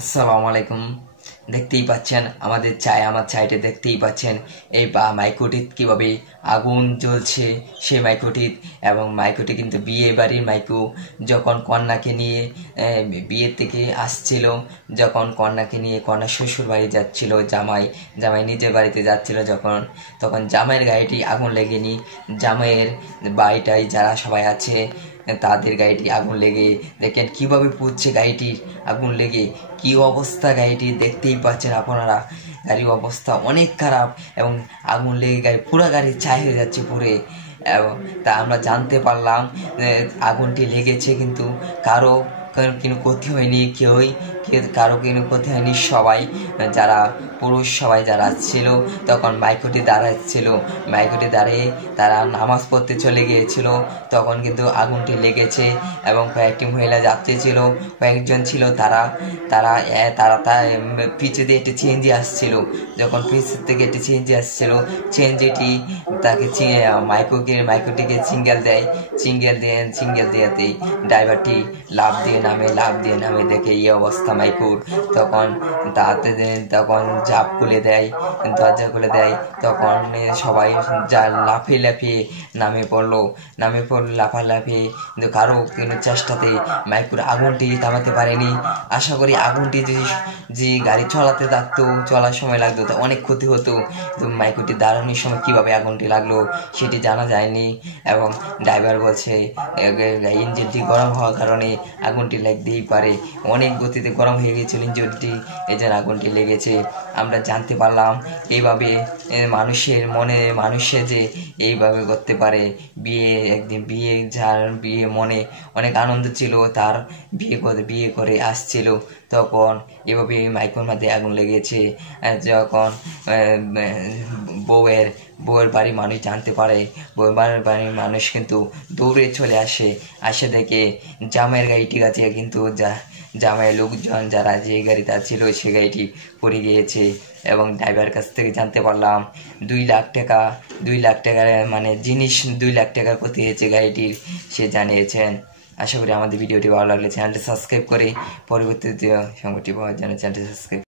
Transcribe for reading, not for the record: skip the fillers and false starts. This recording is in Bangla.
আসসালামু আলাইকুম। দেখতেই পাচ্ছেন আমার সাইডে দেখতেই পাচ্ছেন এই মাইক্রোটিত কিভাবে আগুন জ্বলছে সেই মাইক্রোটিত। এবং মাইক্রোটি কিন্তু বিয়ে বাড়ির মাইক্রো। যখন কন্যাকে নিয়ে বিয়ের থেকে আসছিল, যখন কন্যাকে নিয়ে কন্যা শ্বশুর বাড়ি যাচ্ছিল, জামাই নিজের বাড়িতে যাচ্ছিল যখন, তখন জামাইয়ের গাড়িটি আগুন লেগেনি। জামাইয়ের বাড়িটাই যারা সবাই আছে তাদের গাড়িটি আগুন লেগে দেখেন কিভাবে পুড়ছে গাড়িটির আগুন লেগে। কি অবস্থা গাড়িটির দেখতেই পাচ্ছেন আপনারা। গাড়ির অবস্থা অনেক খারাপ এবং আগুন লেগে পুরো গাড়ি ছাই হয়ে যাচ্ছে পুড়ে। এবং তা আমরা জানতে পারলাম আগুনটি লেগেছে, কিন্তু কারো কোনো ক্ষতি হয়নি। কারো কোনো ক্ষতি হয়নি। সবাই যারা পুরুষ সবাই যারা ছিল তখন মাইক্রোটি দাঁড়িয়ে তারা নামাজ পড়তে চলে গিয়েছিল। তখন কিন্তু আগুনটি লেগেছে এবং কয়েকটি মহিলা যাত্রী ছিল, কয়েকজন ছিল, তারা তারা তারা পিছু দিয়ে একটি সিএনজি আসছিল। যখন পিছু থেকে একটি সিএনজি আসছিল, সিএনজিটি তাকে মাইক্রোটিকে সিঙ্গেল দেওয়াতেই ড্রাইভারটি লাফ দিয়ে নামে দেখে এই অবস্থা মাইক্রোর। তখন দরজা খুলে দেয়। তখন সবাই লাফিয়ে লাফালাফি, কিন্তু কারো কোনো চেষ্টাতে মাইক্রোর আগুনটি থামাতে পারেনি। আশা করি আগুনটি যে গাড়ি চালাতে থাকতো, চলার সময় লাগতো তা অনেক ক্ষতি হতো, কিন্তু মাইক্রোটি দাঁড়ানোর সময় কিভাবে আগুনটি লাগলো সেটি জানা যায়নি। এবং ড্রাইভার বলছে ইঞ্জিনটি গরম হওয়ার কারণে আগুনটি লাগতেই পারে। অনেক গতিতে গরম হয়ে গিয়েছিল ইঞ্জিনটি, এই জন্য আগুনটি লেগেছে। আমরা জানতে পারলাম এইভাবে মানুষের যে এইভাবে করতে পারে। যার বিয়ে মনে অনেক আনন্দ ছিল, তার বিয়ে করে আসছিল, তখন এভাবে মাইক্রোর মধ্যে আগুন লেগেছে। যখন বউয়ের বাড়ির মানুষ জানতে পারে, বউয়ের বাড়ির মানুষ কিন্তু দৌড়ে চলে আসে দেখে জামাইয়ের গাড়ি ঠিক আছে, কিন্তু জামাইয়ের লোকজন যারা যে গাড়িটা ছিল সে গাড়িটি পড়ে গিয়েছে। এবং ড্রাইভার কাছ থেকে জানতে পারলাম 2 লাখ টাকার মানে জিনিস 2 লাখ টাকার ক্ষতি হয়েছে গাড়িটির, সে জানিয়েছেন। আশা করি আমাদের ভিডিওটি ভালো লাগলে চ্যানেলটি সাবস্ক্রাইব করে পরবর্তীতে সংবাদটি পাওয়ার জন্য চ্যানেলটি সাবস্ক্রাইব